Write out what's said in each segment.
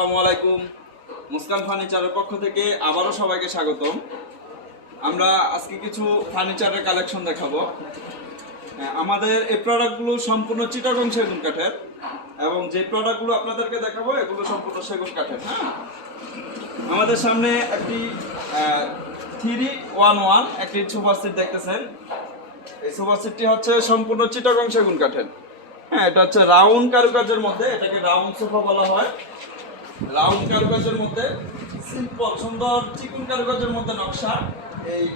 আসসালামু আলাইকুম। মুস্কান ফার্নিচারের পক্ষ থেকে আবারও সবাইকে স্বাগতম। আমরা আজকে কিছু ফার্নিচারের কালেকশন দেখাবো। আমাদের এই প্রোডাক্টগুলো সম্পূর্ণ চিটাগং সেগুন কাঠের, এবং যে প্রোডাক্টগুলো আপনাদেরকে দেখাবো এগুলো সম্পূর্ণ সেগুন কাঠের। হ্যাঁ, আমাদের সামনে একটি 3-1-1 একটি সোফা সেট দেখতেছেন। এই সোফা সেটটি হচ্ছে সম্পূর্ণ চিটাগং সেগুন কাঠের। হ্যাঁ, এটা হচ্ছে রাউন্ড কারুকাজের মধ্যে, এটাকে রাউন্ড সোফা বলা হয়। রাউন্ড কারুকাজের মধ্যে সিম্পল সুন্দর চিকন কারুকাজের মধ্যে নকশা। এই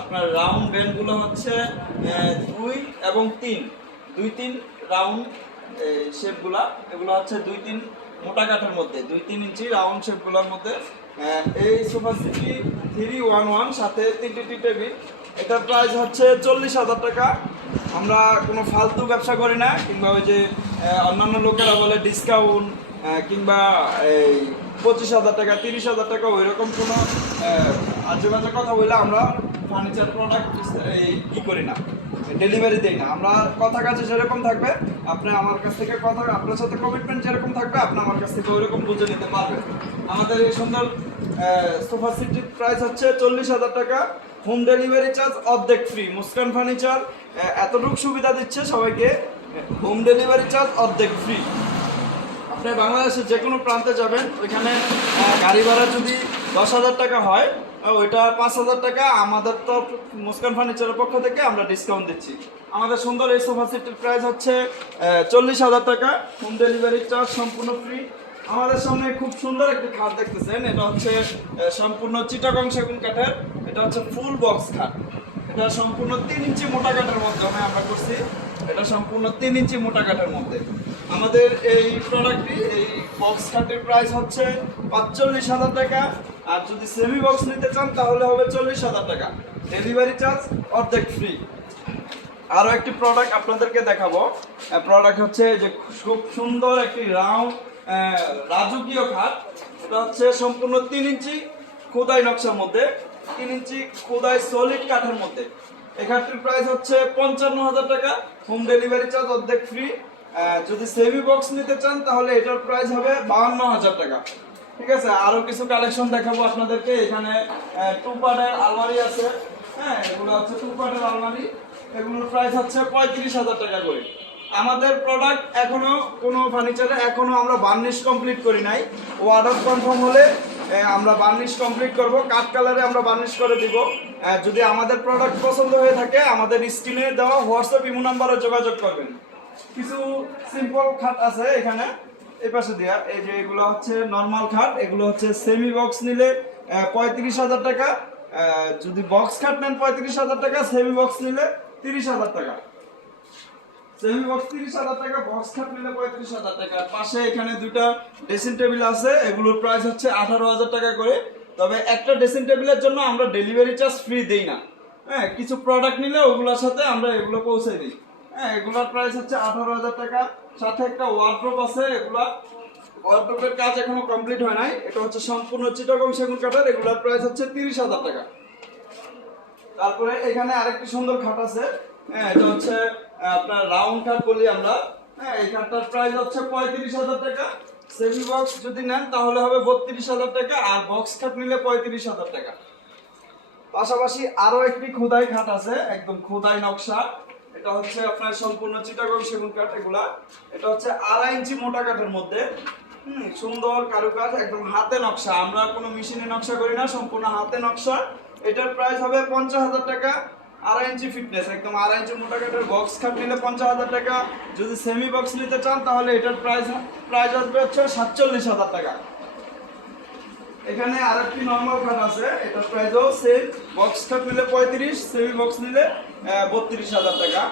আপনার রাউন্ড ব্যান্ডগুলো হচ্ছে 2 এবং 3, 2-3 রাউন্ড শেপগুলা, এগুলো হচ্ছে 2-3 মোটা কাঠের মধ্যে 2-3 ইঞ্চি রাউন্ড শেপগুলোর মধ্যে। এই সোফা সেটটি 3-1-1 সাথে 3টি টেবিল। এটার প্রাইস হচ্ছে 40,000 টাকা। আমরা কোনো ফালতু ব্যবসা করি না, কিংবা ওই যে অন্যান্য লোকেরা বলে ডিসকাউন্ট কিংবা এই 25,000 টাকা 30,000 টাকা ওই রকম কোনো আজে বাজে কথা বলে আমরা ফার্নিচার প্রোডাক্ট ই করি না, ডেলিভারি দেই না। আমরা কথা কাছে যেরকম থাকবে, আপনি আমার কাছ থেকে কথা, আপনার সাথে কমিটমেন্ট যেরকম থাকবে আপনি আমার কাছ থেকে ওই রকম বুঝে নিতে পারবেন। আমাদের এই সুন্দর সোফা সেটটির প্রাইস হচ্ছে 40,000 টাকা। হোম ডেলিভারি চার্জ অর্ধেক ফ্রি। মুস্কান ফার্নিচার এতটুকু সুবিধা দিচ্ছে সবাইকে, হোম ডেলিভারি চার্জ অর্ধেক ফ্রি। আপনি বাংলাদেশের যে কোনো প্রান্তে যাবেন, ওইখানে গাড়ি ভাড়া যদি 10,000 টাকা হয়, ওইটা 5,000 টাকা আমাদের তো মুস্কান ফার্নিচারের পক্ষ থেকে আমরা ডিসকাউন্ট দিচ্ছি। আমাদের সুন্দর এই সোফা সেটের প্রাইস হচ্ছে 40,000 টাকা। হোম ডেলিভারি চার্জ সম্পূর্ণ ফ্রি। আমাদের সামনে খুব সুন্দর একটি খাট দেখতেছেন, এটা হচ্ছে সম্পূর্ণ চিটাগং সেগুন কাঠের। এটা হচ্ছে ফুল বক্স খাট। এটা সম্পূর্ণ 3 ইঞ্চি মোটা কাঠের মধ্যে আমরা করছি। এটা সম্পূর্ণ 3 ইঞ্চি মোটা কাঠের মধ্যে। আমাদের এই প্রোডাক্টটি, এই বক্স খাটের প্রাইস হচ্ছে 45,000 টাকা। আর যদি সেমি বক্স নিতে চান তাহলে হবে 40,000 টাকা। ডেলিভারি চার্জ অর্ধেক ফ্রি। আরও একটি প্রোডাক্ট আপনাদেরকে দেখাবো। প্রোডাক্ট হচ্ছে যে খুব সুন্দর একটি রাউন্ড রাজকীয় খাট। এটা হচ্ছে সম্পূর্ণ 3 ইঞ্চি খোদাই নকশার মধ্যে, 3 ইঞ্চি খোদাই সলিড কাঠের মধ্যে। এই খাটটির প্রাইস হচ্ছে 55,000 টাকা। হোম ডেলিভারি চার্জ অর্ধেক ফ্রি। যদি সেমি বক্স নিতে চান তাহলে এটার প্রাইস হবে 52,000 টাকা। ঠিক আছে, আরো কিছু কালেকশন দেখাবো আপনাদেরকে। এখানে 2 পার্টের আলমারি আছে। হ্যাঁ, এগুলো হচ্ছে 2 পার্টের আলমারি। এগুলোর প্রাইস হচ্ছে 35,000 টাকা করে। আমাদের প্রোডাক্ট এখনো কোনো ফার্নিচারে এখনো আমরা বার্নিশ কমপ্লিট করি নাই। অর্ডার কনফার্ম হলে আমরা বার্নিশ কমপ্লিট করব, কাঠ কালারে আমরা বার্নিশ করে দিব। যদি আমাদের প্রোডাক্ট পছন্দ হয়ে থাকে আমাদের স্ক্রিনে দেওয়া হোয়াটসঅ্যাপ ইমো নাম্বারে যোগাযোগ করবেন। কিছু সিম্পল খাট আছে এখানে এই পাশে দেওয়া। এই যে এগুলো হচ্ছে নর্মাল খাট, এগুলো হচ্ছে সেমি বক্স নিলে 35,000 টাকা। যদি বক্স খাট নেন 35,000 টাকা, সেমি বক্স নিলে 30,000 টাকা। সেমি বক্স 30,000 টাকা, বক্স খাট নিলে 35,000 টাকা। পাশে এখানে 2টা ড্রেসিং টেবিল আছে, এগুলোর প্রাইস হচ্ছে 18,000 টাকা করে। তবে একটা ড্রেসিং টেবিলের জন্য আমরা ডেলিভারি চার্জ ফ্রি দেই না। হ্যাঁ, কিছু প্রোডাক্ট নিলে ওগুলোর সাথে আমরা এগুলো পৌঁছে দিই। হ্যাঁ, এগুলোর প্রাইস হচ্ছে 18,000 টাকা। সাথে একটা ওয়ার্ড্রোব আছে, এগুলা ওয়ার্ড্রোবের কাজ এখনো কমপ্লিট হয় নাই। এটা হচ্ছে সম্পূর্ণ চিটাগং সেগুন কাঠের, এগুলোর প্রাইস হচ্ছে 30,000 টাকা। তারপরে এখানে আরেকটি সুন্দর খাট আছে। হ্যাঁ, এটা হচ্ছে আপনার রাউন্ড খাট বলি আমরা। হ্যাঁ, এই খাটটার প্রাইস হচ্ছে 35,000 টাকা। সেমি বক্স যদি নেন তাহলে হবে 32,000 টাকা, আর বক্স খাট নিলে 35,000 টাকা। পাশাপাশি আরো একটি খোদাই খাট আছে, একদম খোদাই নকশা। এটা হচ্ছে আপনার সম্পূর্ণ চিটাগং সেগুন কাঠ। এগুলা এটা হচ্ছে 2.5 ইঞ্চি মোটা কাঠের মধ্যে। সুন্দর কারুকাজ, একদম হাতে নকশা। আমরা কোনো মেশিনে নকশা করি না, সম্পূর্ণ হাতে নকশা। এটার প্রাইস হবে 50,000 টাকা। 2.5 ইঞ্চি ফিটনেস, একদম 2.5 ইঞ্চি মোটা কাঠের বক্স খাট নিলে 50,000 টাকা। যদি সেমি বক্স নিতে চান তাহলে এটার প্রাইস আসবে হচ্ছে 47,000 টাকা। এখানে আরেকটি নরমাল খাট আছে, এটার প্রাইসও সেম। বক্স খাট নিলে 35, সেমি বক্স নিলে 32,000 টাকা।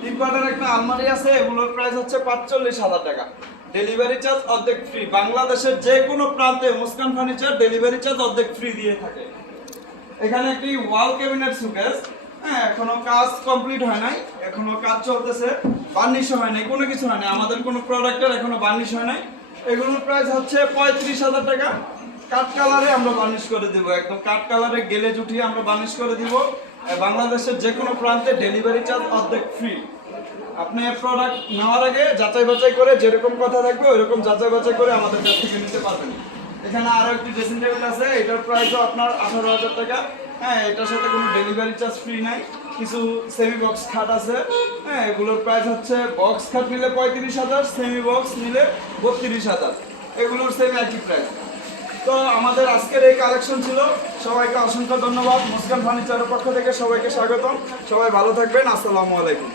3 পার্টের একটা আলমারি আছে, এগুলোর প্রাইস হচ্ছে 45,000 টাকা। ডেলিভারি চার্জ অর্ধেক ফ্রি। বাংলাদেশের যে কোনো প্রান্তে মুস্কান ফার্নিচার ডেলিভারি চার্জ অর্ধেক ফ্রি দিয়ে থাকে। এখানে একটি ওয়াল ক্যাবিনেট শোকেস। হ্যাঁ, এখনো কাজ কমপ্লিট হয় নাই, এখনো কাজ চলতেছে, বার্নিশ হয় নাই, কোনো কিছু হয় নাই। আমাদের কোনো প্রোডাক্টের এখনো বার্নিশ হয় নাই। এগুলোর প্রাইস হচ্ছে 35,000 টাকা। কাঠ কালারে আমরা বার্নিশ করে দিব, একদম কাঠ কালারে গেলে উঠিয়ে আমরা বার্নিশ করে দিব। বাংলাদেশের যে কোনো প্রান্তে ডেলিভারি চার্জ অর্ধেক ফ্রি। আপনি প্রোডাক্ট নেওয়ার আগে যাচাই বাছাই করে যেরকম কথা থাকবে ওইরকম যাচাই বাছাই করে আমাদের কাছ থেকে নিতে পারবেন। এখানে আরো একটি ড্রেসিং টেবিল আছে, এটার প্রাইসও আপনার 18,000 টাকা। হ্যাঁ, এটার সাথে কোনো ডেলিভারি চার্জ ফ্রি নাই। কিছু সেমি বক্স খাট আছে, হ্যাঁ, এগুলোর প্রাইস হচ্ছে বক্স খাট নিলে 35,000, সেমি বক্স নিলে 32,000, এগুলোর সেম একই প্রাইস। তো আমাদের আজকের এই কালেকশন ছিল। সবাইকে অসংখ্য ধন্যবাদ। মুসকান ফার্নিচারের পক্ষ থেকে সবাইকে স্বাগতম। সবাই ভালো থাকবেন। আসসালামু আলাইকুম।